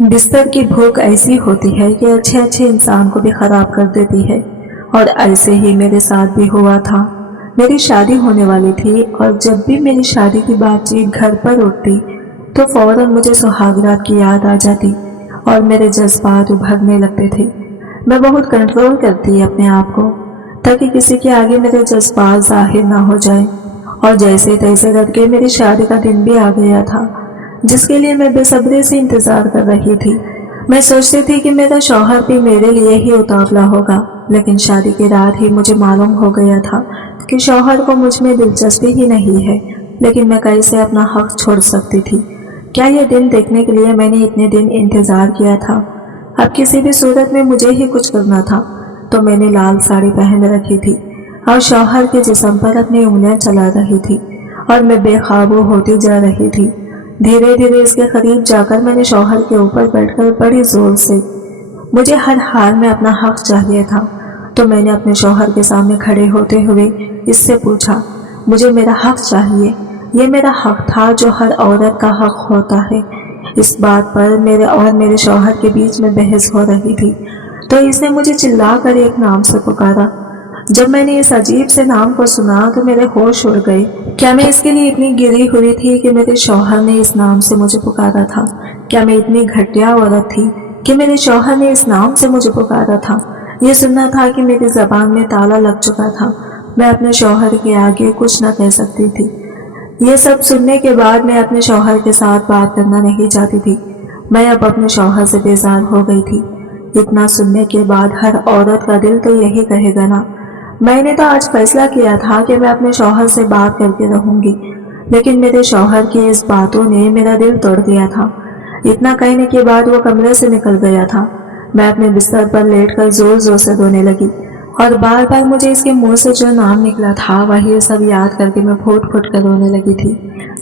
बिस्तर की भूख ऐसी होती है कि अच्छे अच्छे इंसान को भी खराब कर देती है। और ऐसे ही मेरे साथ भी हुआ था। मेरी शादी होने वाली थी और जब भी मेरी शादी की बातचीत घर पर उठती तो फौरन मुझे सुहागरात की याद आ जाती और मेरे जज्बात उभरने लगते थे। मैं बहुत कंट्रोल करती अपने आप को ताकि किसी के आगे मेरे जज्बात जाहिर ना हो जाए। और जैसे तैसे करके मेरी शादी का दिन भी आ गया था, जिसके लिए मैं बेसब्री से इंतजार कर रही थी। मैं सोचती थी कि मेरा शौहर भी मेरे लिए ही उतावला होगा, लेकिन शादी की रात ही मुझे मालूम हो गया था कि शौहर को मुझ में दिलचस्पी ही नहीं है। लेकिन मैं कैसे अपना हक छोड़ सकती थी? क्या यह दिन देखने के लिए मैंने इतने दिन इंतजार किया था? अब किसी भी सूरत में मुझे ही कुछ करना था। तो मैंने लाल साड़ी पहन रखी थी और शौहर के जिस्म पर अपनी उंगलियां चला रही थी और मैं बेकाबू होती जा रही थी। धीरे धीरे इसके करीब जाकर मैंने शौहर के ऊपर बैठकर बड़ी जोर से, मुझे हर हाल में अपना हक चाहिए था, तो मैंने अपने शौहर के सामने खड़े होते हुए इससे पूछा, मुझे मेरा हक चाहिए। ये मेरा हक था जो हर औरत का हक होता है। इस बात पर मेरे और मेरे शौहर के बीच में बहस हो रही थी, तो इसने मुझे चिल्लाकर एक नाम से पुकारा। जब मैंने इस अजीब से नाम को सुना तो मेरे होश उड़ गए। क्या मैं इसके लिए इतनी गिरी हुई थी कि मेरे शौहर ने इस नाम से मुझे पुकारा था? क्या मैं इतनी घटिया औरत थी कि मेरे शौहर ने इस नाम से मुझे पुकारा था? ये सुनना था कि मेरी जबान में ताला लग चुका था। मैं अपने शौहर के आगे कुछ न कह सकती थी। ये सब सुनने के बाद मैं अपने शौहर के साथ बात करना नहीं चाहती थी। मैं अब अपने शौहर से बेजार हो गई थी। इतना सुनने के बाद हर औरत का दिल तो यही कहेगा ना। मैंने तो आज फैसला किया था कि मैं अपने शौहर से बात करके रहूंगी, लेकिन मेरे शौहर की इस बातों ने मेरा दिल तोड़ दिया था। इतना कहने के बाद वो कमरे से निकल गया था। मैं अपने बिस्तर पर लेटकर जोर जोर से रोने लगी और बार बार मुझे इसके मुंह से जो नाम निकला था वही सब याद करके मैं फूट फूट कर रोने लगी थी।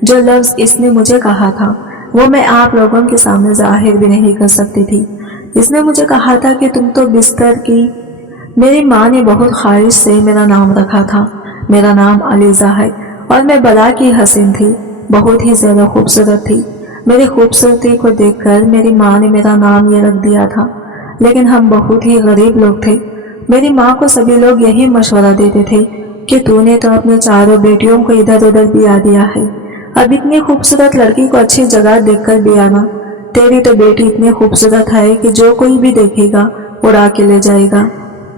जो लफ्ज इसने मुझे कहा था वो मैं आप लोगों के सामने जाहिर भी नहीं कर सकती थी। इसने मुझे कहा था कि तुम तो बिस्तर की, मेरी माँ ने बहुत ख्वाहिश से मेरा नाम रखा था। मेरा नाम अलीज़ा है और मैं बला की हसीन थी, बहुत ही ज्यादा खूबसूरत थी। मेरी खूबसूरती को देखकर मेरी माँ ने मेरा नाम ये रख दिया था, लेकिन हम बहुत ही गरीब लोग थे। मेरी माँ को सभी लोग यही मशवरा देते थे कि तूने तो अपने चारों बेटियों को इधर उधर ब्याह दिया है, अब इतनी खूबसूरत लड़की को अच्छी जगह देखकर ब्याहना। तेरी तो बेटी इतनी खूबसूरत है कि जो कोई भी देखेगा उड़ा के ले जाएगा।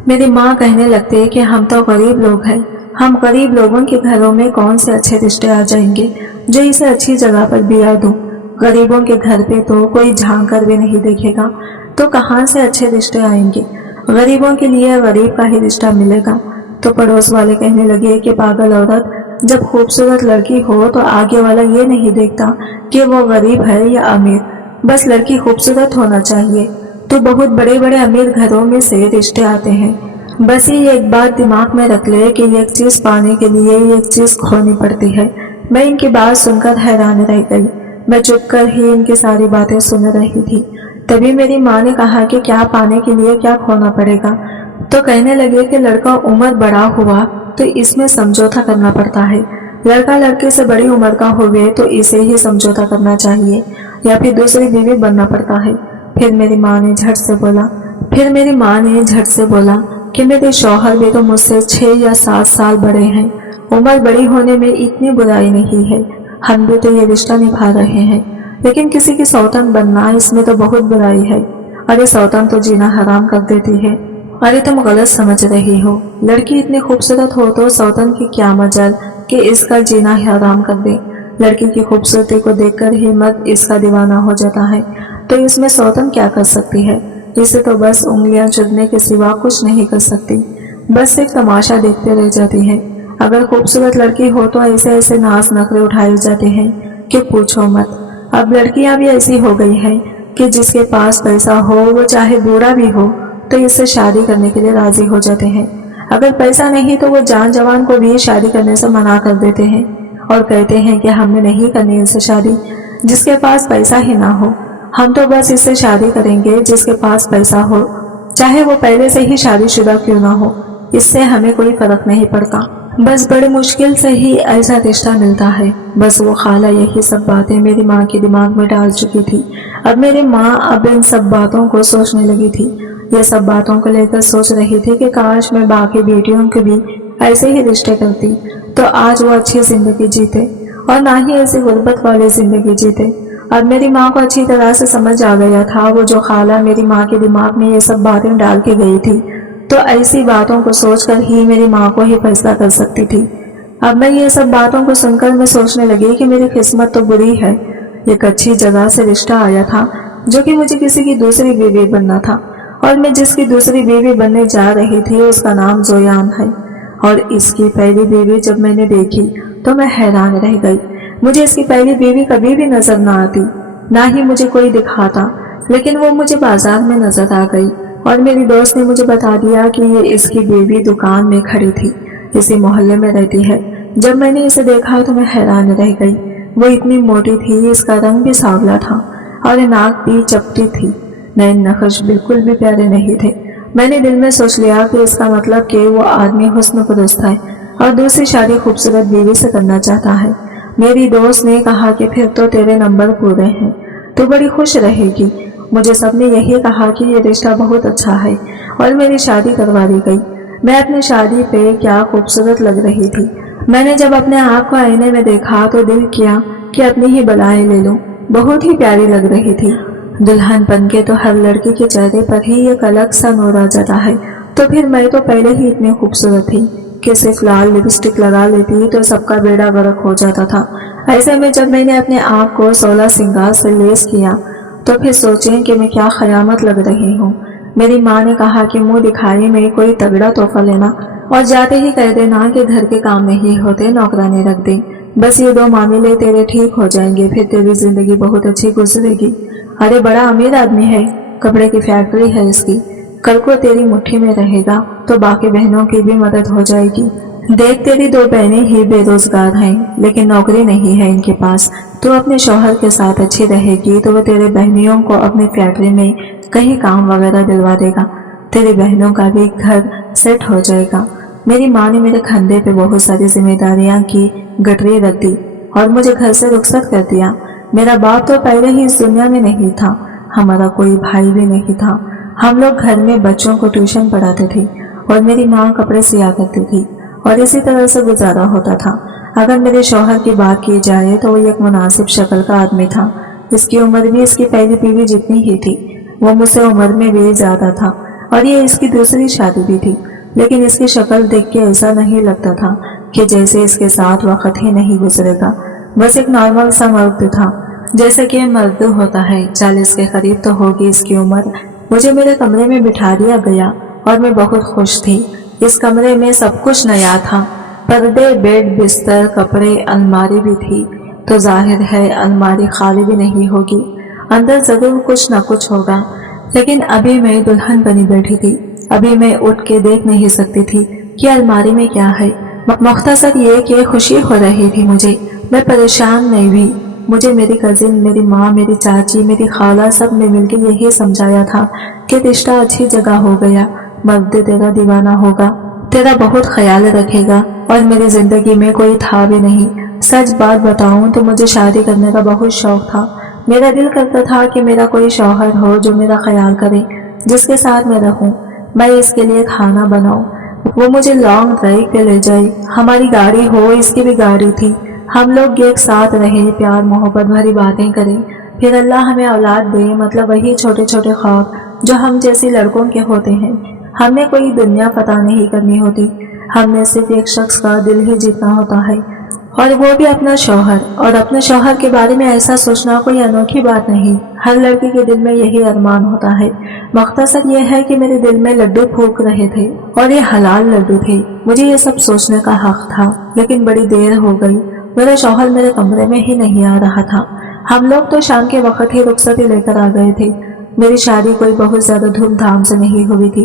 मेरी माँ कहने लगते कि हम तो गरीब लोग हैं, हम गरीब लोगों के घरों में कौन से अच्छे रिश्ते आ जाएंगे जो इसे अच्छी जगह पर ब्याह दूं। गरीबों के घर पे तो कोई झांक कर भी नहीं देखेगा, तो कहाँ से अच्छे रिश्ते आएंगे? गरीबों के लिए गरीब का ही रिश्ता मिलेगा। तो पड़ोस वाले कहने लगे कि पागल औरत, जब खूबसूरत लड़की हो तो आगे वाला ये नहीं देखता कि वो गरीब है या अमीर, बस लड़की खूबसूरत होना चाहिए। तो बहुत बड़े बड़े अमीर घरों में से रिश्ते आते हैं। बस ये एक बात दिमाग में रख ले कि एक चीज पाने के लिए एक चीज खोनी पड़ती है। मैं इनकी बात सुनकर हैरान रह गई। मैं चुप कर ही इनकी सारी बातें सुन रही थी। तभी मेरी माँ ने कहा कि क्या पाने के लिए क्या खोना पड़ेगा? तो कहने लगे कि लड़का उम्र बड़ा हुआ तो इसमें समझौता करना पड़ता है। लड़का लड़के से बड़ी उम्र का हुए तो इसे ही समझौता करना चाहिए या फिर दूसरी बीवी बनना पड़ता है। फिर मेरी माँ ने झट से बोला कि मेरे शौहर भी तो मुझसे 6 या 7 साल बड़े हैं। उम्र बड़ी होने में इतनी बुराई नहीं है, हम भी तो ये रिश्ता निभा रहे हैं, लेकिन किसी की सौतन बनना इसमें तो बहुत बुराई है। अरे सौतन तो जीना हराम कर देती है। अरे तुम गलत समझ रही हो। लड़की इतनी खूबसूरत हो तो सौतन की क्या मजाल कि इसका जीना हराम कर दे। लड़की की खूबसूरती को देखकर ही मर्द इसका दीवाना हो जाता है, तो इसमें सौतन क्या कर सकती है? इसे तो बस उंगलियां चुदने के सिवा कुछ नहीं कर सकती, बस सिर्फ तमाशा देखते रह जाती है। अगर खूबसूरत लड़की हो तो ऐसे ऐसे नाज नखरे उठाए जाते हैं कि पूछो मत। अब लड़कियां भी ऐसी हो गई हैं कि जिसके पास पैसा हो वो चाहे बूढ़ा भी हो तो इससे शादी करने के लिए राजी हो जाते हैं। अगर पैसा नहीं तो वो जान जवान को भी शादी करने से मना कर देते हैं और कहते हैं कि हमें नहीं करनी इससे शादी जिसके पास पैसा ही ना हो। हम तो बस इससे शादी करेंगे जिसके पास पैसा हो, चाहे वो पहले से ही शादीशुदा क्यों ना हो, इससे हमें कोई फर्क नहीं पड़ता। बस बड़े मुश्किल से ही ऐसा रिश्ता मिलता है। बस वो खाला यही सब बातें मेरी माँ के दिमाग में डाल चुकी थी। अब मेरी माँ अब इन सब बातों को सोचने लगी थी। ये सब बातों को लेकर सोच रही थी कि काश मैं बाकी बेटियों के भी ऐसे ही रिश्ते करती तो आज वो अच्छी जिंदगी जीते और ना ही ऐसी गुर्बत वाली जिंदगी जीते। अब मेरी माँ को अच्छी तरह से समझ आ गया था वो जो खाला मेरी माँ के दिमाग में ये सब बातें डाल के गई थी तो ऐसी बातों को सोचकर ही मेरी माँ को ही फैसला कर सकती थी। अब मैं ये सब बातों को सुनकर मैं सोचने लगी कि मेरी किस्मत तो बुरी है। एक अच्छी जगह से रिश्ता आया था जो कि मुझे किसी की दूसरी बीवी बनना था और मैं जिसकी दूसरी बीवी बनने जा रही थी उसका नाम जोयान है। और इसकी पहली बीवी जब मैंने देखी तो मैं हैरान रह गई। मुझे इसकी पहली बीवी कभी भी नजर ना आती, ना ही मुझे कोई दिखाता, लेकिन वो मुझे बाजार में नजर आ गई और मेरी दोस्त ने मुझे बता दिया कि ये इसकी बीवी दुकान में खड़ी थी, इसी मोहल्ले में रहती है। जब मैंने इसे देखा तो मैं हैरान रह गई। वो इतनी मोटी थी, इसका रंग भी सांवला था और नाक भी चपटी थी। नैन नक्श बिल्कुल भी प्यारे नहीं थे। मैंने दिल में सोच लिया कि इसका मतलब कि वो आदमी हुस्न परस्त है और दूसरी शादी खूबसूरत बीवी से करना चाहता है। मेरी दोस्त ने कहा कि फिर तो तेरे नंबर पूरे हैं, तो बड़ी खुश रहेगी। मुझे सबने यही कहा कि ये रिश्ता बहुत अच्छा है और मेरी शादी करवा दी गई। मैं अपनी शादी पे क्या खूबसूरत लग रही थी। मैंने जब अपने आप को आईने में देखा तो दिल किया कि अपनी ही बलाएं ले लूं। बहुत ही प्यारी लग रही थी। दुल्हन बन के तो हर लड़की के चेहरे पर ही एक अलग सा नूर आ जाता है, तो फिर मैं तो पहले ही इतनी खूबसूरत थी कि सिर्फ लाल लिपस्टिक लगा लेती तो सबका बेड़ा गर्क हो जाता था। ऐसे में जब मैंने अपने आप को 16 सिंगार से लेस किया तो फिर सोचें कि मैं क्या ख़यामत लग रही हूँ। मेरी माँ ने कहा कि मुंह दिखाई में कोई तगड़ा तोहफा लेना और जाते ही कह देना कि घर के काम नहीं होते, नौकरानी रख दे। बस ये 2 मामले तेरे ठीक हो जाएंगे, फिर तेरी जिंदगी बहुत अच्छी गुजरेगी। अरे बड़ा अमीर आदमी है, कपड़े की फैक्ट्री है इसकी, कल को तेरी मुट्ठी में रहेगा तो बाकी बहनों की भी मदद हो जाएगी। देख तेरी 2 बहनें ही बेरोजगार हैं, लेकिन नौकरी नहीं है इनके पास। तो अपने शौहर के साथ अच्छी रहेगी तो वो तेरे बहनियों को अपनी फैक्ट्री में कहीं काम वगैरह दिलवा देगा, तेरी बहनों का भी घर सेट हो जाएगा। मेरी माँ ने मेरे कंधे पे बहुत सारी जिम्मेदारियां की गठरी रख दी और मुझे घर से रुखसत कर दिया। मेरा बाप तो पहले ही इस दुनिया में नहीं था, हमारा कोई भाई भी नहीं था। हम लोग घर में बच्चों को ट्यूशन पढ़ाते थे और मेरी माँ कपड़े सिया करती थी और इसी तरह से गुजारा होता था। अगर मेरे शौहर की बात की जाए तो वो एक मुनासिब शक्ल का आदमी था। इसकी उम्र भी इसकी पहली बीवी जितनी ही थी। वो मुझसे उम्र में भी ज्यादा था और ये इसकी दूसरी शादी भी थी, लेकिन इसकी शक्ल देख के ऐसा नहीं लगता था कि जैसे इसके साथ वक्त ही नहीं गुजरेगा। बस एक नॉर्मल सा मर्द था, जैसे कि मर्द होता है। 40 के करीब तो होगी इसकी उम्र। मुझे मेरे कमरे में बिठा दिया गया और मैं बहुत खुश थी। इस कमरे में सब कुछ नया था, पर्दे, बेड, बिस्तर, कपड़े, अलमारी भी थी। तो जाहिर है अलमारी खाली भी नहीं होगी, अंदर जरूर कुछ न कुछ होगा। लेकिन अभी मैं दुल्हन बनी बैठी थी, अभी मैं उठ के देख नहीं सकती थी कि अलमारी में क्या है। मुख्तसर ये कि खुशी हो रही थी मुझे, मैं परेशान नहीं हुई। मुझे मेरी कजिन, मेरी माँ, मेरी चाची, मेरी खाला सब ने मिलकर यही समझाया था कि रिश्ता अच्छी जगह हो गया, मर्द तेरा दीवाना होगा, तेरा बहुत ख्याल रखेगा और मेरी जिंदगी में कोई था भी नहीं। सच बात बताऊं तो मुझे शादी करने का बहुत शौक था। मेरा दिल करता था कि मेरा कोई शौहर हो जो मेरा ख्याल करे, जिसके साथ मैं रहूं, मैं इसके लिए खाना बनाऊं, वो मुझे लॉन्ग ड्राइव पे ले जाए, हमारी गाड़ी हो, इसकी भी गाड़ी थी, हम लोग एक साथ रहे, प्यार मोहब्बत भरी बातें करें, फिर अल्लाह हमें औलाद दे। मतलब वही छोटे छोटे ख्वाब जो हम जैसे लड़कों के होते हैं। हमें कोई दुनिया पता नहीं करनी होती, हमें सिर्फ एक शख्स का दिल ही जीतना होता है, और वो भी अपना शौहर। और अपने शौहर के बारे में ऐसा सोचना कोई अनोखी बात नहीं, हर लड़की के दिल में यही अरमान होता है। मख्तसर ये है कि मेरे दिल में लड्डू फूक रहे थे और ये हलाल लड्डू थे। मुझे ये सब सोचने का हक था, लेकिन बड़ी देर हो गई। मेरा शौहर मेरे कमरे में ही नहीं आ रहा था। हम लोग तो शाम के वक्त ही रुखसती लेकर आ गए थे। मेरी शादी कोई बहुत ज्यादा धूमधाम से नहीं हुई थी।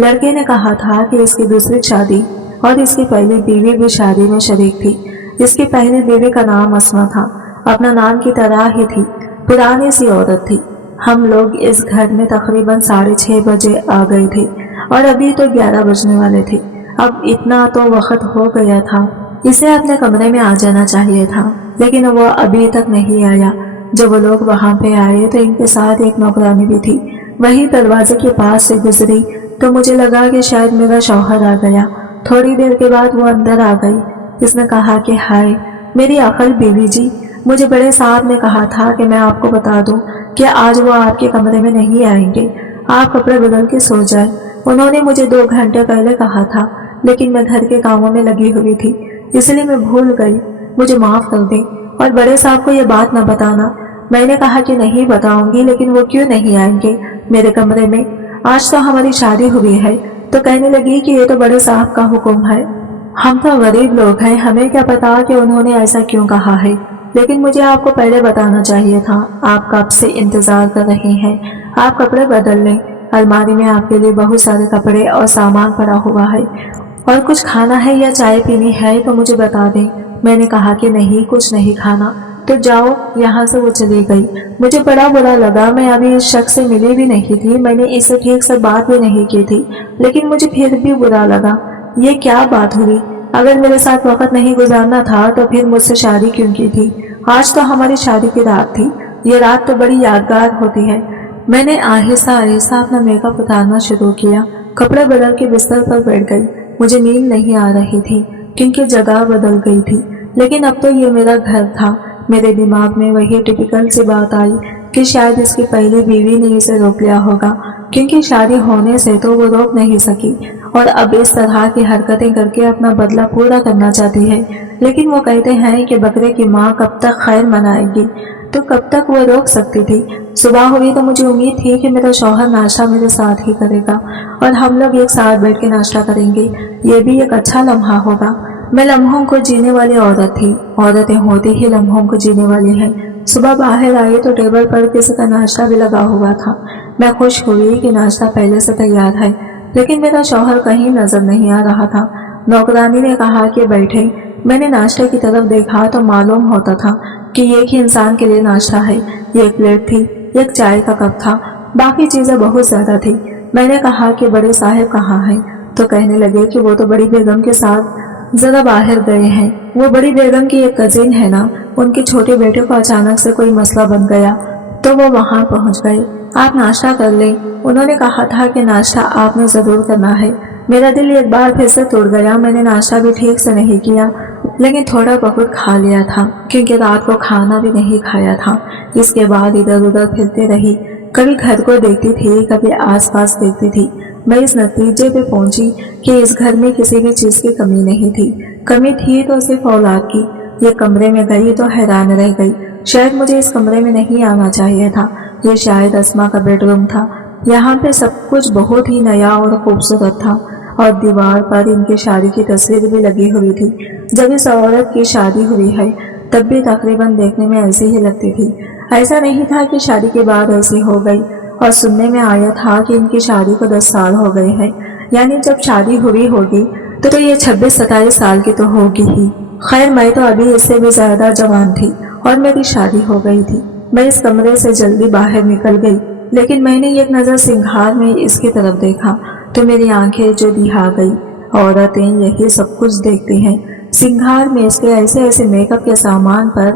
लड़के ने कहा था कि इसकी दूसरी शादी और इसकी पहली बीवी भी शादी में शरीक थी। इसकी पहली बीवी का नाम अस्मा था, अपना नाम की तरह ही थी, पुरानी सी औरत थी। हम लोग इस घर में तकरीबन 6:30 बजे आ गए थे और अभी तो 11 बजने वाले थे। اب اتنا تو وقت ہو گیا تھا، اسے اپنے کمرے میں آ جانا چاہیے تھا، لیکن وہ ابھی تک نہیں آیا۔ جب وہ لوگ وہاں پہ آئے تو ان کے ساتھ ایک نوکرانی بھی تھی، وہی دروازے کے پاس سے گزری تو مجھے لگا کہ شاید میرا شوہر آ گیا۔ تھوڑی دیر کے بعد وہ اندر آ گئی۔ اس نے کہا کہ ہائے میری عقل بیوی جی، مجھے بڑے صاحب نے کہا تھا کہ میں آپ کو بتا دوں کہ آج وہ آپ کے کمرے میں نہیں آئیں گے، آپ کپڑے بدل کے سو جائیں۔ انہوں نے مجھے 2 گھنٹے پہلے کہا تھا، لیکن میں گھر کے کاموں میں لگی ہوئی تھی، اس لیے میں بھول گئی، مجھے معاف کر دیں، اور بڑے صاحب کو یہ بات نہ بتانا۔ میں نے کہا کہ نہیں بتاؤں گی، لیکن وہ کیوں نہیں آئیں گے میرے کمرے میں، آج تو ہماری شادی ہوئی ہے۔ تو کہنے لگی کہ یہ تو بڑے صاحب کا حکم ہے، ہم تو غریب لوگ ہیں، ہمیں کیا پتا کہ انہوں نے ایسا کیوں کہا ہے، لیکن مجھے آپ کو پہلے بتانا چاہیے تھا۔ آپ کب سے انتظار کر رہے ہیں، آپ کپڑے بدل لیں، الماری میں آپ کے لیے بہت سارے کپڑے اور سامان پڑا ہوا ہے، اور کچھ کھانا ہے یا چائے پینی ہے تو مجھے بتا دیں۔ میں نے کہا کہ نہیں، کچھ نہیں کھانا، تو جاؤ یہاں سے۔ وہ چلی گئی۔ مجھے بڑا برا لگا، میں ابھی اس شخص سے ملی بھی نہیں تھی، میں نے اس سے ٹھیک سے بات بھی نہیں کی تھی، لیکن مجھے پھر بھی برا لگا۔ یہ کیا بات ہوئی؟ اگر میرے ساتھ وقت نہیں گزارنا تھا تو پھر مجھ سے شادی کیوں کی تھی؟ آج تو ہماری شادی کی رات تھی، یہ رات تو بڑی یادگار ہوتی ہے۔ میں نے آہستہ آہستہ اپنا میک اپ اتارنا شروع کیا، کپڑے بدل کے بستر پر بیٹھ گئی۔ مجھے نیند نہیں آ رہی تھی کیونکہ جگہ بدل گئی تھی، لیکن اب تو یہ میرا گھر تھا۔ میرے دماغ میں وہی ٹپیکل سی بات آئی کہ شاید اس کی پہلی بیوی نے اسے روک لیا ہوگا، کیونکہ شادی ہونے سے تو وہ روک نہیں سکی، اور اب اس طرح کی حرکتیں کر کے اپنا بدلہ پورا کرنا چاہتی ہے۔ لیکن وہ کہتے ہیں کہ بکرے کی ماں کب تک خیر منائے گی، تو کب تک وہ روک سکتی تھی؟ صبح ہوئی تو مجھے امید تھی کہ میرا شوہر ناشتہ میرے ساتھ ہی کرے گا اور ہم لوگ ایک ساتھ بیٹھ کے ناشتہ کریں گے، یہ بھی ایک اچھا لمحہ ہوگا۔ میں لمحوں کو جینے والی عورت تھی، عورتیں ہوتی ہی لمحوں کو جینے والی ہیں۔ صبح باہر آئی تو ٹیبل پر کسی کا ناشتہ بھی لگا ہوا تھا۔ میں خوش ہوئی کہ ناشتہ پہلے سے تیار ہے، لیکن میرا شوہر کہیں نظر نہیں آ رہا تھا۔ نوکرانی نے کہا کہ بیٹھے۔ میں نے ناشتے کی طرف دیکھا تو معلوم ہوتا تھا کہ ایک ہی انسان کے لیے ناشتہ ہے۔ ایک پلیٹ تھی، ایک چائے کا کپ تھا، باقی چیزیں بہت زیادہ تھی۔ میں نے کہا کہ بڑے صاحب کہاں ہیں؟ تو کہنے لگے کہ وہ تو بڑی بیگم کے ساتھ ذرا باہر گئے ہیں، وہ بڑی بیگم کی ایک کزن ہے نا، ان کے چھوٹے بیٹے کو اچانک سے کوئی مسئلہ بن گیا تو وہ وہاں پہنچ گئے۔ آپ ناشتہ کر لیں، انہوں نے کہا تھا کہ ناشتہ آپ نے ضرور کرنا ہے۔ میرا دل ایک بار پھر سے ٹوٹ گیا۔ میں نے ناشتہ بھی ٹھیک سے نہیں کیا، لیکن تھوڑا بہت کھا لیا تھا کیونکہ رات کو کھانا بھی نہیں کھایا تھا۔ اس کے بعد ادھر ادھر پھرتے رہی، کبھی گھر کو دیکھتی تھی، کبھی آس پاس دیکھتی تھی۔ میں اس نتیجے پہ پہنچی کہ اس گھر میں کسی بھی چیز کی کمی نہیں تھی، کمی تھی تو صرف اولاد کی۔ یہ کمرے میں گئی تو حیران رہ گئی، شاید مجھے اس کمرے میں نہیں آنا چاہیے تھا، یہ شاید اسما کا بیڈ روم تھا۔ یہاں پہ سب کچھ بہت ہی نیا اور خوبصورت تھا، اور دیوار پر ان کی شادی کی تصویر بھی لگی ہوئی تھی۔ جب اس عورت کی شادی ہوئی ہے تب بھی تقریباً دیکھنے میں ایسی ہی لگتی تھی، ایسا نہیں تھا کہ شادی کے بعد ایسی ہو گئی۔ اور سننے میں آیا تھا کہ ان کی شادی کو 10 سال ہو گئے ہیں، یعنی جب شادی ہوئی ہوگی تو یہ 26-27 سال کی تو ہوگی ہی۔ خیر میں تو ابھی اس سے بھی زیادہ جوان تھی اور میری شادی ہو گئی تھی۔ میں اس کمرے سے جلدی باہر نکل گئی، لیکن میں نے ایک نظر سنگھار میں اس کی طرف دیکھا تو میری آنکھیں جو دہا گئی۔ عورتیں یہی سب کچھ دیکھتی ہیں، سنگھار میں اس کے ایسے ایسے میک اپ کے سامان پر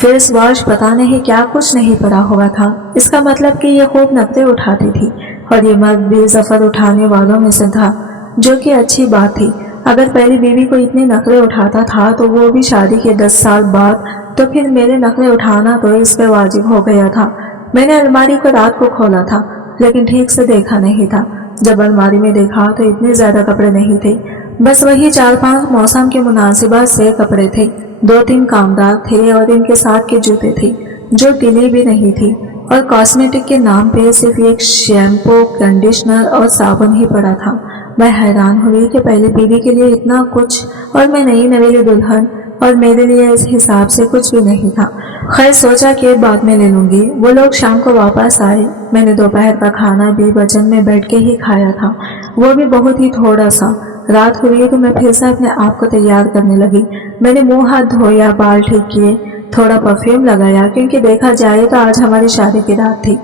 فیس واش پتہ نہیں کیا کچھ نہیں پڑا ہوا تھا۔ اس کا مطلب کہ یہ خوب نقدیں اٹھاتی تھی، اور یہ مرد بھی ظفر اٹھانے والوں میں سے تھا، جو کہ اچھی بات تھی۔ اگر پہلی بیوی کو اتنے نقدیں اٹھاتا تھا تو وہ بھی شادی کے 10 سال بعد، تو پھر میرے نقدیں اٹھانا تو اس پہ واجب ہو گیا تھا۔ میں نے الماری کو رات کو کھولا تھا، لیکن ٹھیک سے دیکھا نہیں تھا۔ جب الماری میں دیکھا تو اتنے زیادہ کپڑے نہیں تھے، بس وہی 4-5 موسم کے مناسبات سے کپڑے تھے، 2-3 کامدار تھے، اور ان کے ساتھ کے جوتے تھے جو ڈلی بھی نہیں تھی، اور کاسمیٹک کے نام پہ صرف ایک شیمپو، کنڈیشنر اور صابن ہی پڑا تھا۔ میں حیران ہوئی کہ پہلی بیوی کے لیے اتنا کچھ، اور میں نئی نویلی دلہن، اور میرے لیے اس حساب سے کچھ بھی نہیں تھا۔ خیر سوچا کہ بعد میں لے لوں گی۔ وہ لوگ شام کو واپس آئے، میں نے دوپہر کا کھانا بھی بچن میں بیٹھ کے ہی کھایا تھا، وہ بھی بہت ہی تھوڑا سا۔ رات ہوئی تو میں پھر سے اپنے آپ کو تیار کرنے لگی۔ میں نے منہ ہاتھ دھویا، بال ٹھیک کیے، تھوڑا پرفیوم لگایا، کیونکہ دیکھا جائے تو آج ہماری شادی کی رات تھی۔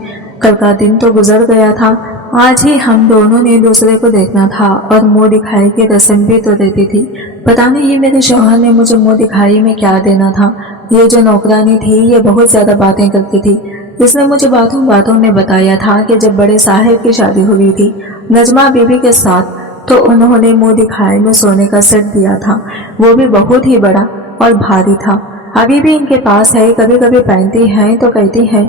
کل کا دن تو گزر گیا تھا، आज ही हम दोनों ने दूसरे को देखना था और मुंह दिखाई की रस्म भी तो देती थी। पता नहीं मेरे शौहर ने मुझे मुंह दिखाई में क्या देना था। ये जो नौकरानी थी ये बहुत ज्यादा बातें करती थी। इसने मुझे बातों बातों में बताया था कि जब बड़े साहब की शादी हुई थी नजमा बीबी के साथ, तो उन्होंने मुंह दिखाई में सोने का सेट दिया था। वो भी बहुत ही बड़ा और भारी था। अभी भी इनके पास है, कभी कभी पहनती हैं तो कहती हैं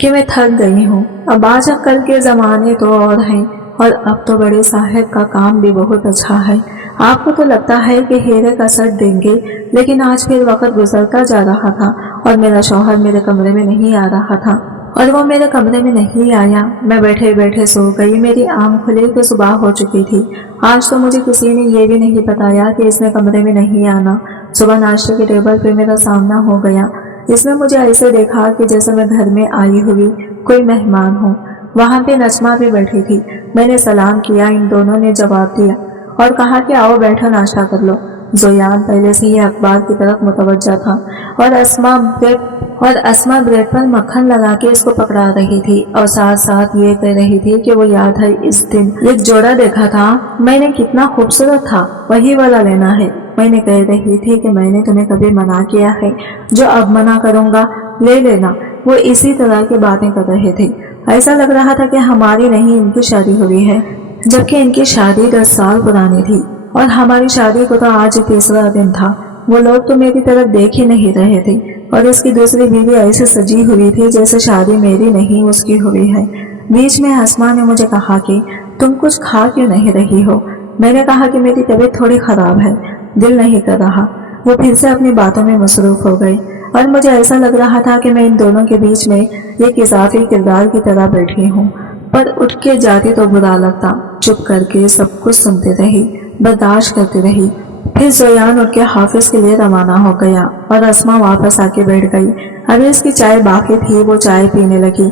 कि मैं थक गई हूँ। अब आज कल के जमाने तो और हैं, और अब तो बड़े साहब का काम भी बहुत अच्छा है। आपको तो लगता है कि हीरे का सेट देंगे, लेकिन आज फिर वक्त गुजरता जा रहा था और मेरा शौहर मेरे कमरे में नहीं आ रहा था, और वो मेरे कमरे में नहीं आया। मैं बैठे बैठे सो गई। मेरी आँख खुली तो सुबह हो चुकी थी। आज तो मुझे किसी ने ये भी नहीं बताया कि इसने कमरे में नहीं आना। सुबह नाश्ते के टेबल पे मेरा सामना हो गया। इसने मुझे ऐसे देखा कि जैसे मैं घर में आई हुई कोई मेहमान हो। वहाँ पे नजमा भी बैठी थी। मैंने सलाम किया, इन दोनों ने जवाब दिया और कहा कि आओ बैठो नाश्ता कर लो। जोयान पहले से ही अखबार की तरफ मुतवज्जा था और अस्मा ब्रेड पर मक्खन लगा के इसको पकड़ा रही थी और साथ साथ ये कह रही थी कि वो याद है इस दिन एक जोड़ा देखा था मैंने, कितना खूबसूरत था, वही वाला लेना है। मैंने कह रही थी कि मैंने तुम्हें कभी मना किया है, जो अब मना करूंगा ले लेना। वो इसी तरह की बातें कर रहे थे। ऐसा लग रहा था कि हमारी नहीं इनकी शादी हुई है, जबकि इनकी शादी 10 साल पुरानी थी और हमारी शादी को तो आज तीसरा दिन था। वो लोग तो मेरी तरफ देख ही नहीं रहे थे और इसकी दूसरी बीवी ऐसे सजी हुई थी जैसे शादी मेरी नहीं उसकी हुई है। बीच में आसमा ने मुझे कहा कि तुम कुछ खा क्यों नहीं रही हो। मैंने कहा कि मेरी तबीयत थोड़ी खराब है, दिल नहीं कर रहा। वो फिर से अपनी बातों में मसरूफ हो गए और मुझे ऐसा लग रहा था कि मैं इन दोनों के बीच में एक इजाफी किरदार की तरह बैठी हूँ, पर उठ के जाती तो बुरा लगता। चुप करके सब कुछ सुनती रही, बर्दाश्त करती रही। फिर जोयान उठ के हाफिज के लिए रवाना हो गया और अस्मा वापस आके बैठ गई। अभी इसकी चाय बाकी थी, वो चाय पीने लगी।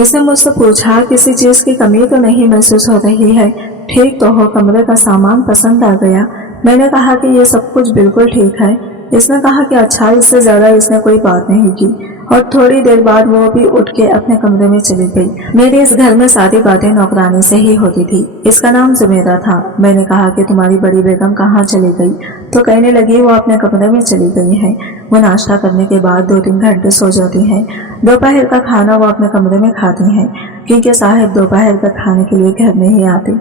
इसने मुझसे पूछा किसी चीज की कमी तो नहीं महसूस हो रही है, ठीक तो हो, कमरे का सामान पसंद आ गया। मैंने कहा कि ये सब कुछ बिल्कुल ठीक है। इसने कहा कि अच्छा, इससे ज्यादा इसने कोई बात नहीं की और थोड़ी देर बाद वो भी उठ के अपने कमरे में चली गई। मेरे इस घर में सारी बातें नौकरानी से ही होती थी। इसका नाम जुमेरा था। मैंने कहा कि तुम्हारी बड़ी बेगम कहाँ चली गई, तो कहने लगी वो अपने कमरे में चली गई है। वो नाश्ता करने के बाद 2-3 घंटे सो जाती है। दोपहर का खाना वो अपने कमरे में खाती हैं, क्योंकि साहब दोपहर का खाने के लिए घर में ही आते।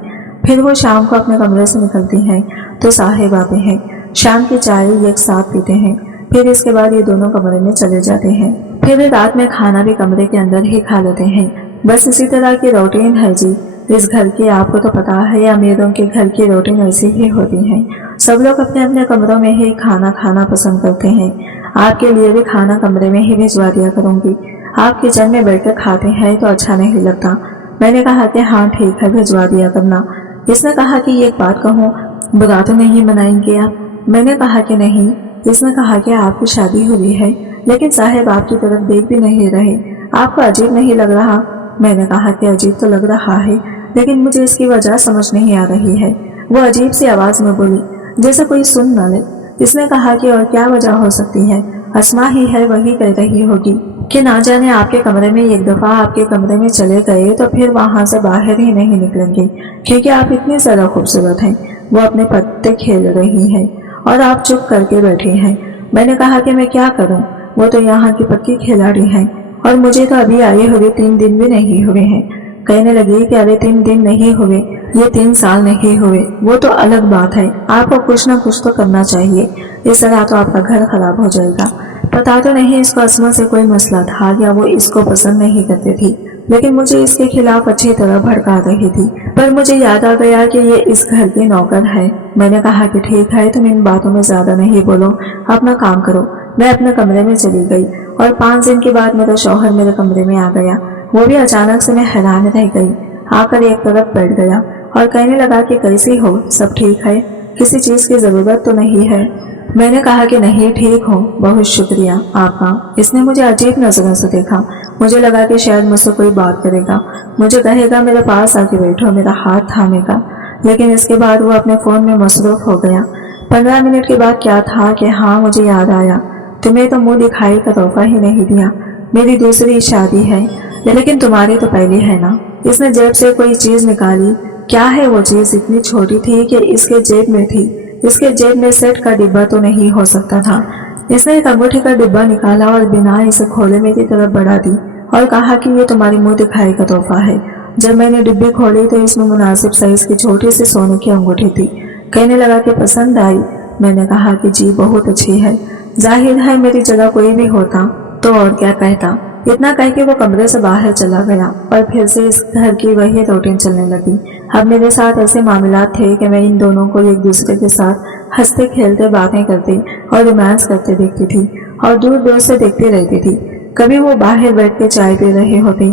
फिर वो शाम को अपने कमरे से निकलती हैं तो साहेब आते हैं। शाम की चाय एक साथ पीते हैं। फिर इसके बाद ये दोनों कमरे में चले जाते हैं। फिर रात में खाना भी कमरे के अंदर ही खा लेते हैं। बस इसी तरह की रूटीन है जी इस घर की। आपको तो पता है अमीरों के घर की रूटीन ऐसी ही होती है। सब लोग अपने अपने कमरों में ही खाना खाना पसंद करते हैं। आपके लिए भी खाना कमरे में ही भिजवा दिया करूंगी। आप किचन में बैठकर खाते हैं तो अच्छा नहीं लगता। मैंने कहा कि हाँ ठीक है, भिजवा दिया करना। इसने कहा कि एक बात कहूँ, बुरा तो नहीं मनाएंगे आप। मैंने कहा कि नहीं। इसने कहा कि आपकी शादी हुई है, लेकिन साहब आपकी तरफ देख भी नहीं रहे। आपको अजीब नहीं लग रहा? मैंने कहा कि अजीब तो लग रहा है, लेकिन मुझे इसकी वजह समझ नहीं आ रही है। वो अजीब सी आवाज में बोली, जैसे कोई सुन न ले। इसने कहा कि और क्या वजह हो सकती है, अस्मा ही है, वही कह रही होगी कि ना जाने आपके कमरे में एक दफा आपके कमरे में चले गए तो फिर वहां से बाहर ही नहीं निकलेंगे, क्योंकि आप इतनी ज्यादा खूबसूरत हैं। वो अपने पत्ते खेल रही है और आप चुप करके बैठे हैं। मैंने कहा कि मैं क्या करूं, वो तो यहाँ की पक्की खिलाड़ी है और मुझे तो अभी आए हुए 3 दिन भी नहीं हुए हैं। कहने लगी कि अरे 3 दिन नहीं हुए, ये 3 साल नहीं हुए, वो तो अलग बात है। आपको कुछ न कुछ तो करना चाहिए, इस तरह तो आपका घर खराब हो जाएगा। पता तो नहीं इसको अस्मा से कोई मसला था या वो इसको पसंद नहीं करती थी, लेकिन मुझे इसके खिलाफ अच्छी तरह भड़का रही थी। पर मुझे याद आ गया कि ये इस घर की नौकर है। मैंने कहा कि ठीक है, तुम इन बातों में ज्यादा नहीं बोलो, अपना काम करो। मैं अपने कमरे में चली गई और 5 दिन के बाद मेरा शौहर मेरे कमरे में आ गया। वो भी अचानक से मैं हैरान रह गई। आकर एक तरफ बैठ गया और कहने लगा कि कैसी हो, सब ठीक है, किसी चीज की जरूरत तो नहीं है। मैंने कहा कि नहीं, ठीक हो, बहुत शुक्रिया आपका। इसने मुझे अजीब नजरों से देखा। मुझे लगा कि शायद मुझसे कोई बात करेगा, मुझे कहेगा मेरे पास आके बैठो, मेरा हाथ थामेगा, लेकिन इसके बाद वो अपने फोन में मसरूफ हो गया। 15 मिनट के बाद क्या था कि हाँ, मुझे याद आया, तुम्हें तो मुंह दिखाई का तोहफा ही नहीं दिया। मेरी दूसरी शादी है, लेकिन तुम्हारी तो पहली है ना। اس نے जेब से कोई चीज निकाली। क्या है वो चीज? इतनी छोटी थी कि इसके जेब में थी। इसके जेब में सेट का डिब्बा तो नहीं हो सकता था। इसने एक अंगूठी का डिब्बा निकाला और बिना इसे खोले मेरी तरफ बढ़ा दी और कहा कि ये तुम्हारी मुंह दिखाई का तोहफा है। जब मैंने डिब्बी खोली तो इसमें मुनासिब साइज की छोटी सी सोने की अंगूठी थी। कहने लगा कि पसंद आई। मैंने कहा कि जी बहुत अच्छी है। जाहिर है मेरी जगह कोई भी होता तो और क्या कहता। इतना कह के वो कमरे से बाहर चला गया और फिर से इस घर की वही रूटीन चलने लगी। अब मेरे साथ ऐसे मामलात थे कि मैं इन दोनों को एक दूसरे के साथ हंसते खेलते बातें करते और रोमांस करते देखती थी और दूर दूर से देखती रहती थी। कभी वो बाहर बैठ के चाय पी रहे होते,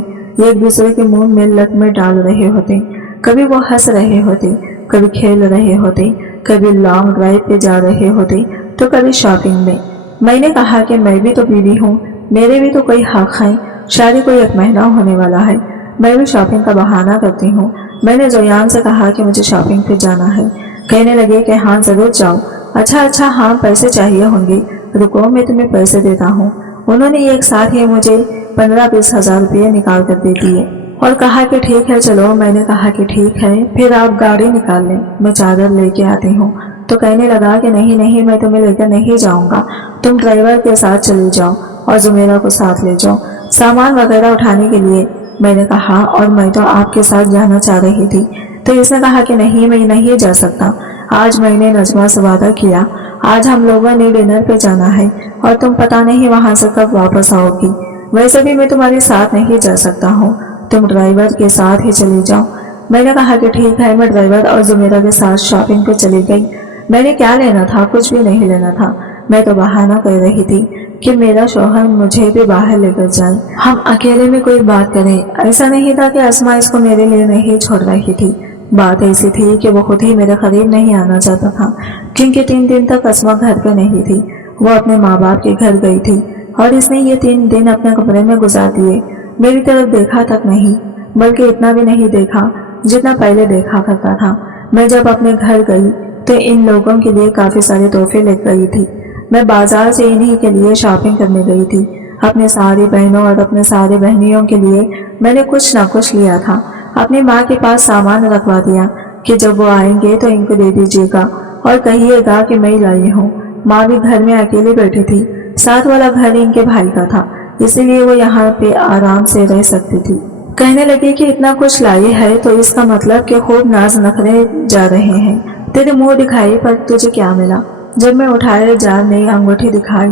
एक दूसरे के मुंह में लकमे डाल रहे होते, कभी वो हंस रहे होते, कभी खेल रहे होते, कभी लॉन्ग ड्राइव पे जा रहे होते तो कभी शॉपिंग में। मैंने कहा कि मैं भी तो बीवी हूँ, मेरे भी तो कोई हक है। शादी को 1 महीना होने वाला है, मैं भी शॉपिंग का बहाना करती हूँ। मैंने जोयान से कहा कि मुझे शॉपिंग पे जाना है। कहने लगे कि हाँ जरूर जाओ। अच्छा हाँ पैसे चाहिए होंगे, रुको मैं तुम्हें पैसे देता हूँ। उन्होंने एक साथ ही मुझे 15-20 हजार रुपये निकाल कर दे दिए और कहा कि ठीक है चलो। मैंने कहा कि ठीक है, फिर आप गाड़ी निकाल लें, मैं चादर लेके आती हूँ। तो कहने लगा कि नहीं मैं तुम्हें लेकर नहीं जाऊंगा, तुम ड्राइवर के साथ चले जाओ और जुमेरा को साथ ले जाओ सामान वगैरह उठाने के लिए। मैंने कहा और मैं तो आपके साथ जाना चाह रही थी। तो इसने कहा कि नहीं मैं नहीं जा सकता। आज मैंने नजमा से वादा किया, आज हम लोगों ने डिनर पे जाना है और तुम पता नहीं वहां से कब वापस आओगी। वैसे भी मैं तुम्हारे साथ नहीं जा सकता हूँ, तुम ड्राइवर के साथ ही चली जाओ। मैंने कहा कि ठीक है। मैं ड्राइवर और जुमेरा के साथ शॉपिंग पे चली गई। मैंने क्या लेना था? कुछ भी नहीं लेना था। मैं तो बहाना कर रही थी कि मेरा शौहर मुझे भी बाहर लेकर जाए, हम अकेले में कोई बात करें। ऐसा नहीं था कि अस्मा इसको मेरे लिए नहीं छोड़ रही थी। बात ऐसी थी कि वो खुद ही मेरे करीब नहीं आना चाहता था, क्योंकि 3 दिन तक अस्मा घर पे नहीं थी। वो अपने माँ बाप के घर गई थी और इसने ये 3 दिन अपने कमरे में गुजार दिए। मेरी तरफ देखा तक नहीं, बल्कि इतना भी नहीं देखा जितना पहले देखा करता था। मैं जब अपने घर गई तो इन लोगों के लिए काफी सारे तोहफे ले गई थी। मैं बाजार से इन्हीं के लिए शॉपिंग करने गई थी। अपने सारी बहनों और अपने सारे बहनियों के लिए मैंने कुछ ना कुछ लिया था। अपनी माँ के पास सामान रखवा दिया कि जब वो आएंगे तो इनको दे दीजिएगा और कहिएगा कि मैं लाई हूँ। माँ भी घर में अकेले बैठी थी, साथ वाला घर इनके भाई का था, इसीलिए वो यहाँ पे आराम से रह सकती थी। कहने लगी कि इतना कुछ लाई है तो इसका मतलब कि खूब नाज नखरे जा रहे हैं। तेरे मुंह दिखाई पर तुझे क्या मिला? जब मैं उठाए जार ने अंगूठी दिखाई।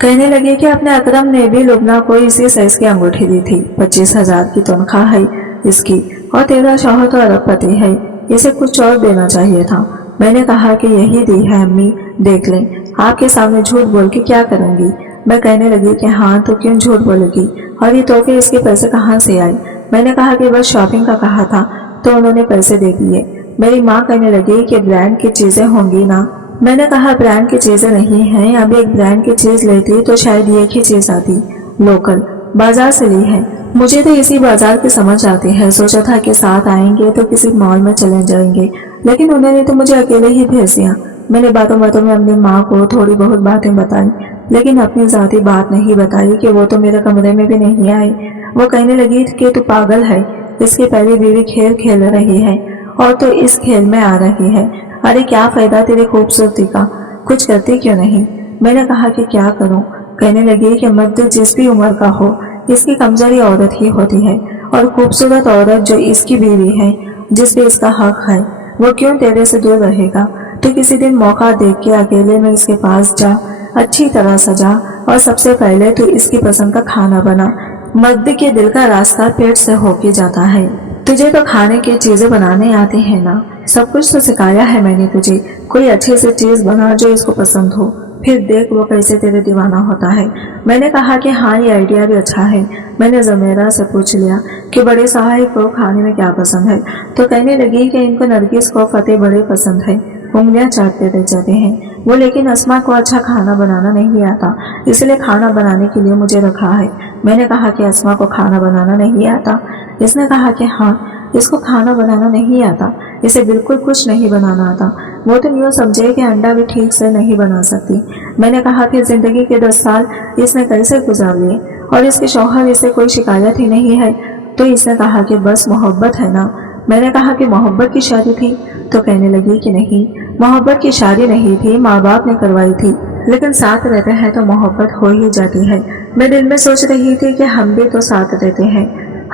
कहने लगी कि अपने अकरम ने भी लुबना को इसी साइज की अंगूठी दी थी। 25,000 की तनख्वाह है इसकी और तेरा शौहर तो अरबपति है, इसे कुछ और देना चाहिए था। मैंने कहा कि यही दी है अम्मी, देख लें। आपके सामने झूठ बोल के क्या करूंगी? मैं कहने लगी कि हाँ तो क्यों झूठ बोलेगी, और ये तोहफे इसके पैसे कहाँ से आए? मैंने कहा कि बस शॉपिंग का कहा था तो उन्होंने पैसे दे दिए। मेरी माँ कहने लगी कि ब्रांड की चीजें होंगी ना। मैंने कहा ब्रांड की चीजें नहीं हैं, अब एक ब्रांड की चीज लेती तो शायद एक ही चीज आती, लोकल बाजार से ली है। मुझे तो इसी बाजार की समझ आती है। सोचा था कि साथ आएंगे तो किसी मॉल में चले जाएंगे, लेकिन उन्होंने तो मुझे अकेले ही भेज दिया। मैंने बातों बातों में अपनी माँ को थोड़ी बहुत बातें बताई, लेकिन अपनी जाती बात नहीं बताई कि वो तो मेरे कमरे में भी नहीं आए। वो कहने लगी कि तू पागल है, इसकी पहली बीवी खेल खेल रही है और तो इस खेल में आ रही है। अरे क्या फायदा तेरी खूबसूरती का, कुछ करती क्यों नहीं? मैंने कहा कि क्या करूं? कहने लगी कि मर्द जिस भी उम्र का हो, इसकी कमजोरी औरत ही होती है, और खूबसूरत औरत जो इसकी बीवी है, जिस पे इसका हक है, वो क्यों तेरे से दूर रहेगा? तो किसी दिन मौका देख के अकेले में इसके पास जा, अच्छी तरह सजा और सबसे पहले तो इसकी पसंद का खाना बना। मर्द के दिल का रास्ता पेट से होके जाता है। तुझे तो खाने की चीजें बनाने आती है ना, सब कुछ तो सिखाया है मैंने तुझे। कोई अच्छी सी चीज बना जो इसको पसंद हो, फिर देख वो कैसे तेरे दीवाना होता है। मैंने कहा कि हाँ ये आइडिया भी अच्छा है। मैंने जमेरा से पूछ लिया कि बड़े साहब को खाने में क्या पसंद है, तो कहने लगी कि इनको नरगिस को फतेह बड़े पसंद है, उंगलियां चाटते रह जाते हैं वो, लेकिन अस्मा को अच्छा खाना बनाना नहीं आता, इसलिए खाना बनाने के लिए मुझे रखा है। मैंने कहा कि अस्मा को खाना बनाना नहीं आता। इसने कहा कि हाँ इसको खाना बनाना नहीं आता, इसे बिल्कुल कुछ नहीं बनाना आता। वो तो यूँ समझे कि अंडा भी ठीक से नहीं बना सकती। मैंने कहा कि जिंदगी के 10 साल इसने कैसे गुजार लिए और इसके शौहर इसे कोई शिकायत ही नहीं है। تو اس نے کہا کہ بس محبت ہے نا۔ میں نے کہا کہ محبت کی شادی تھی؟ تو کہنے لگی کہ نہیں، محبت کی شادی نہیں تھی، ماں باپ نے کروائی تھی، لیکن ساتھ رہتے ہیں تو محبت ہو ہی جاتی ہے۔ میں دل میں سوچ رہی تھی کہ ہم بھی تو ساتھ رہتے ہیں،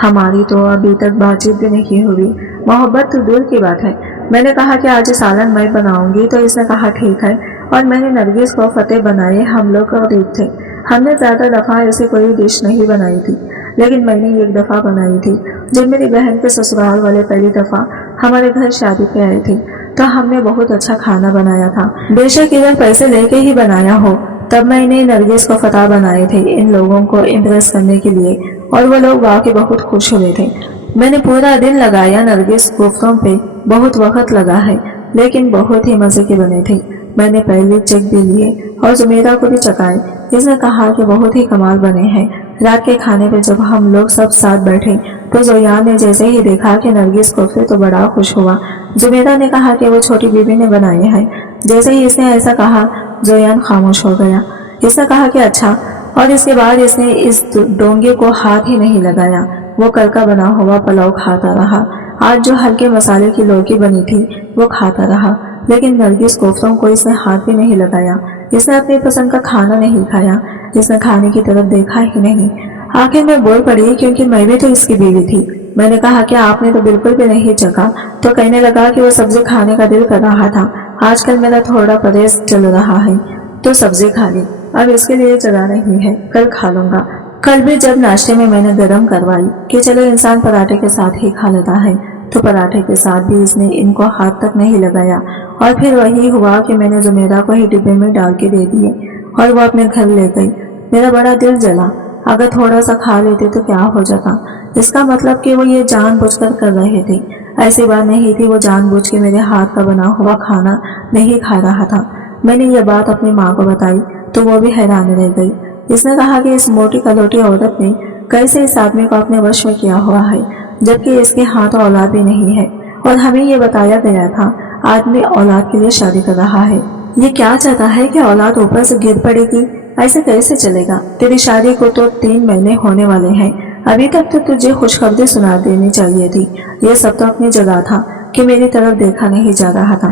ہماری تو ابھی تک بات چیت بھی نہیں ہوئی، محبت تو دور کی بات ہے۔ میں نے کہا کہ آج سالن میں بناؤں گی، تو اس نے کہا ٹھیک ہے، اور میں نے نرگس کو فتح بنائے۔ ہم لوگ غریب تھے، ہم نے زیادہ دفعہ ایسی کوئی ڈش نہیں بنائی تھی، لیکن میں نے ایک دفعہ بنائی تھی جب میری بہن کے سسرال والے پہلی دفعہ ہمارے گھر شادی پہ آئے تھے، تو ہم نے بہت اچھا کھانا بنایا تھا، بے شک ادھر پیسے لے کے ہی بنایا ہو۔ تب میں نے نرگس کو فتح بنائے تھے ان لوگوں کو امپریس کرنے کے لیے، اور وہ لوگ واقعی بہت خوش ہوئے تھے۔ میں نے پورا دن لگایا نرگس کوفتوں پہ، بہت وقت لگا ہے، لیکن بہت ہی مزے کے بنے تھے۔ میں نے پہلے چک بھی لیے اور زمیرہ کو بھی چکائے۔ اس نے کہا کہ بہت ہی کمال بنے ہیں۔ رات کے کھانے پہ جب ہم لوگ سب ساتھ بیٹھے تو زویان نے جیسے ہی دیکھا کہ نرگس کوفتے تو بڑا خوش ہوا۔ زمیرہ نے کہا کہ وہ چھوٹی بیوی نے بنائے ہیں۔ جیسے ہی اس نے ایسا کہا زویان خاموش ہو گیا۔ اس نے کہا کہ اچھا، اور اس کے بعد اس نے اس ڈونگے کو ہاتھ ہی نہیں لگایا۔ وہ کل کا بنا ہوا پلاؤ کھاتا رہا، آج جو ہلکے مسالے کی لوکی بنی تھی وہ کھاتا رہا، لیکن نرگس کوفتوں کو اس نے ہاتھ بھی نہیں لگایا۔ اس نے اپنی پسند کا کھانا نہیں کھایا، اس نے کھانے کی طرف دیکھا ہی نہیں۔ آخر میں بول پڑی کیونکہ میں بھی تو اس کی بیوی تھی۔ میں نے کہا کہ آپ نے تو بالکل بھی نہیں چکا، تو کہنے لگا کہ وہ سبزی کھانے کا دل کر رہا تھا، آج کل میرا تھوڑا پرہیز چل رہا ہے، تو سبزی کھا لی، اب اس کے لیے جگہ نہیں ہے، کل کھا لوں گا۔ کل بھی جب ناشتے میں نے گرم کروائی کہ چلو انسان پراٹھے کے ساتھ ہی کھا لیتا ہے، تو پراٹھے کے ساتھ بھی اس نے ان کو ہاتھ تک نہیں لگایا، اور پھر وہی ہوا کہ میں نے زمیرہ کو ہی ڈبے میں ڈال کے دے دیے اور وہ اپنے گھر لے گئی۔ میرا بڑا دل جلا، اگر تھوڑا سا کھا لیتے تو کیا ہو جاتا۔ اس کا مطلب کہ وہ یہ جان بوجھ کر رہے تھے، ایسی بات نہیں تھی وہ جان بوجھ کے میرے ہاتھ کا بنا ہوا کھانا نہیں کھا رہا تھا۔ میں نے یہ بات اپنی ماں کو بتائی تو وہ بھی حیران رہ گئی۔ اس نے کہا کہ اس موٹی کلوٹی عورت نے کیسے اس آدمی کو اپنے وش میں کیا ہوا ہے، جبکہ اس کے ہاتھ اولاد بھی نہیں ہے، اور ہمیں یہ بتایا گیا تھا آدمی اولاد کے لیے شادی کر رہا ہے۔ یہ کیا چاہتا ہے کہ اولاد اوپر سے گر پڑے گی؟ ایسے کیسے چلے گا؟ تیری شادی کو تو 3 مہینے ہونے والے ہیں، ابھی تک تو تجھے خوشخبری سنا دینی چاہیے تھی۔ یہ سب تو اپنی جگہ تھا کہ میری طرف دیکھا نہیں جا رہا تھا،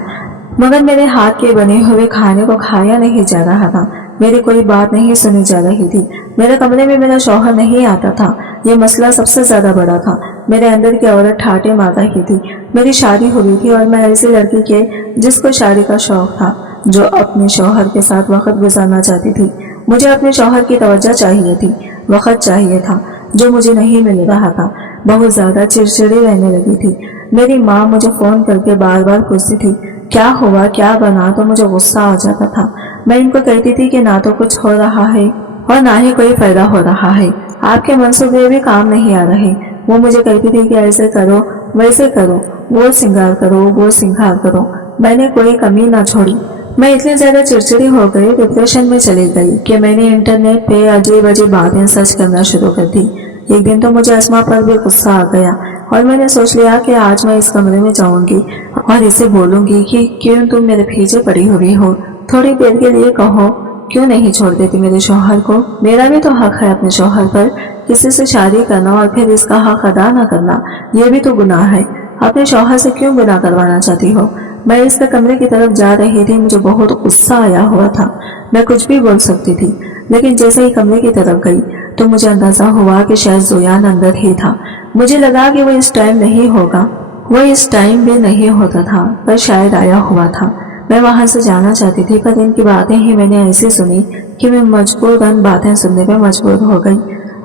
مگر میرے ہاتھ کے بنے ہوئے کھانے کو کھایا نہیں جا رہا تھا، میری کوئی بات نہیں سنی جا رہی تھی، میرے کمرے میں میرا شوہر نہیں آتا تھا، یہ مسئلہ سب سے زیادہ بڑا تھا، میرے اندر کی عورت ٹھاٹے مار رہی تھی۔ میری شادی ہوئی تھی اور میں ایسی لڑکی کے جس کو شادی کا شوق تھا، جو اپنے شوہر کے ساتھ وقت گزارنا چاہتی تھی۔ مجھے اپنے شوہر کی توجہ چاہیے تھی، وقت چاہیے تھا، جو مجھے نہیں مل رہا تھا۔ بہت زیادہ چڑچڑی رہنے لگی تھی۔ میری ماں مجھے فون کر کے بار بار پوچھتی تھی کیا ہوا، کیا بنا، تو مجھے غصہ آ جاتا تھا۔ میں ان کو کہتی تھی کہ نہ تو کچھ ہو رہا ہے اور نہ ہی کوئی فائدہ ہو رہا ہے، آپ کے منصوبے بھی کام نہیں آ رہے۔ وہ مجھے کہتی تھی کہ ایسے کرو، ویسے کرو، وہ سنگار کرو، وہ سنگار کرو، میں نے کوئی کمی نہ چھوڑی۔ میں اتنی زیادہ چڑچڑی ہو گئی، ڈپریشن میں چلی گئی کہ میں نے انٹرنیٹ پہ عجیب عجیب باتیں سرچ کرنا شروع کر دی۔ ایک دن تو مجھے اسما پر بھی غصہ آ گیا اور میں نے سوچ لیا کہ آج میں اس کمرے میں جاؤں گی اور اسے بولوں گی کہ کیوں تم میرے پیچھے پڑی ہوئی ہو، تھوڑی دیر کے لیے کہو کیوں نہیں چھوڑ دیتی میرے شوہر کو؟ میرا بھی تو حق ہے اپنے شوہر پر، کسی سے شادی کرنا اور پھر اس کا حق ادا نہ کرنا، یہ بھی تو گناہ ہے۔ اپنے شوہر سے کیوں گناہ کروانا چاہتی ہو؟ میں اس کے کمرے کی طرف جا رہی تھی، مجھے بہت غصہ آیا ہوا تھا، میں کچھ بھی بول سکتی تھی، لیکن جیسے ہی کمرے کی طرف گئی تو مجھے اندازہ ہوا کہ شاید زویان اندر ہی تھا۔ مجھے لگا کہ وہ اس ٹائم نہیں ہوگا، وہ اس ٹائم بھی نہیں ہوتا تھا، پر شاید آیا ہوا تھا۔ میں وہاں سے جانا چاہتی تھی، پر ان کی باتیں ہی میں نے ایسی سنی کہ میں مجبوراً باتیں سننے پہ مجبور ہو گئی۔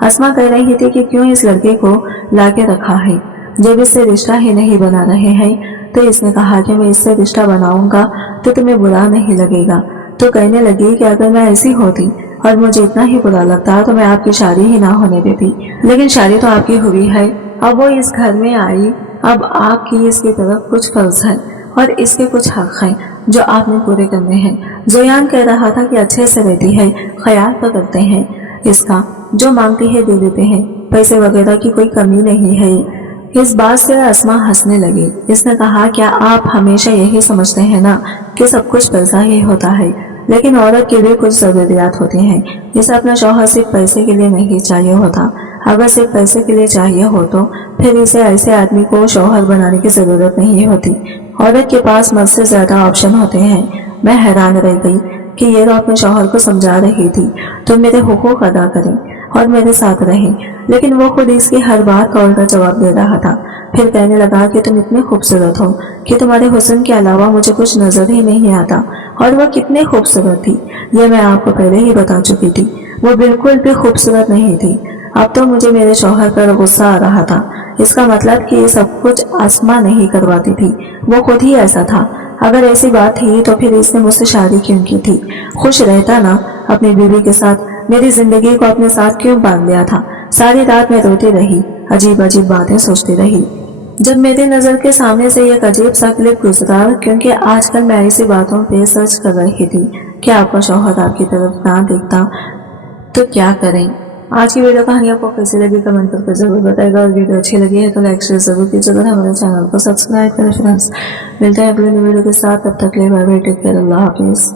اسما کہہ رہی تھی کہ کیوں اس لڑکے کو لا کے رکھا ہے، جب اس سے رشتہ ہی نہیں بنا رہے ہیں۔ تو اس نے کہا کہ میں اس سے رشتہ بناؤں گا تو تمہیں برا نہیں لگے گا۔ تو کہنے لگی کہ اگر میں ایسی ہوتی اور مجھے اتنا ہی برا لگتا تو میں آپ کی شادی ہی نہ ہونے دیتی، لیکن شادی تو آپ کی ہوئی ہے، اب وہ اس گھر میں آئی، اب آپ کی اس کی طرف کچھ فرض ہے اور اس کے کچھ حق ہیں جو آپ نے پورے کرنے ہیں۔ زویان کہہ رہا تھا کہ اچھے سے رہتی ہے، خیال تو کرتے ہیں اس کا، جو مانگتی ہے دے دیتے ہیں، پیسے وغیرہ کی کوئی کمی نہیں ہے۔ اس بات سے اسما ہنسنے لگی۔ اس نے کہا کیا آپ ہمیشہ یہی سمجھتے ہیں نا کہ سب کچھ پیسہ ہی ہوتا ہے، لیکن عورت کی بھی کچھ ضروریات ہوتی ہیں، اسے اپنا شوہر صرف پیسے کے لیے نہیں چاہیے ہوتا، अगर सिर्फ पैसे के लिए चाहिए हो तो फिर इसे ऐसे आदमी को शौहर बनाने की जरूरत नहीं होती। औरत के पास मर्द से ज्यादा ऑप्शन होते हैं। मैं हैरान रह गई कि ये तो अपने शौहर को समझा रही थी तो मेरे हुकूक अदा करें और मेरे साथ रहें, लेकिन वो खुद इसकी हर बात का उल्टा जवाब दे रहा था। फिर कहने लगा कि तुम इतने खूबसूरत हो कि तुम्हारे हुस्न के अलावा मुझे कुछ नजर ही नहीं आता। और वह कितनी खूबसूरत थी ये मैं आपको पहले ही बता चुकी थी। वो बिल्कुल भी खूबसूरत नहीं थी। अब तो मुझे मेरे शौहर पर गुस्सा आ रहा था। इसका मतलब कि ये सब कुछ आसमां नहीं करवाती थी, वो खुद ही ऐसा था। अगर ऐसी बात थी तो फिर इसने मुझसे शादी क्यों की थी? खुश रहता ना अपनी बीवी के साथ। मेरी जिंदगी को अपने साथ क्यों बांध लिया था? सारी रात मैं रोती रही, अजीब अजीब बातें सोचती रही। जब मेरी नजर के सामने से एक अजीब सा क्लिप गुजरा, क्योंकि आजकल मैं ऐसी बातों पे सर्च कर रही थी कि आपका शौहर आपकी तरफ ना देखता तो क्या करें। आज की वीडियो कहानी आपको कैसी लगी कमेंट करके जरूर बताएगा, और वीडियो अच्छी लगी है तो लाइक शेयर जरूर कीजिएगा, हमारे चैनल को सब्सक्राइब करें फ्रेंड्स। मिलते हैं अगले वीडियो के साथ, तब तक के लिए बाय बाय, टेक केयर, अल्लाह हाफिज।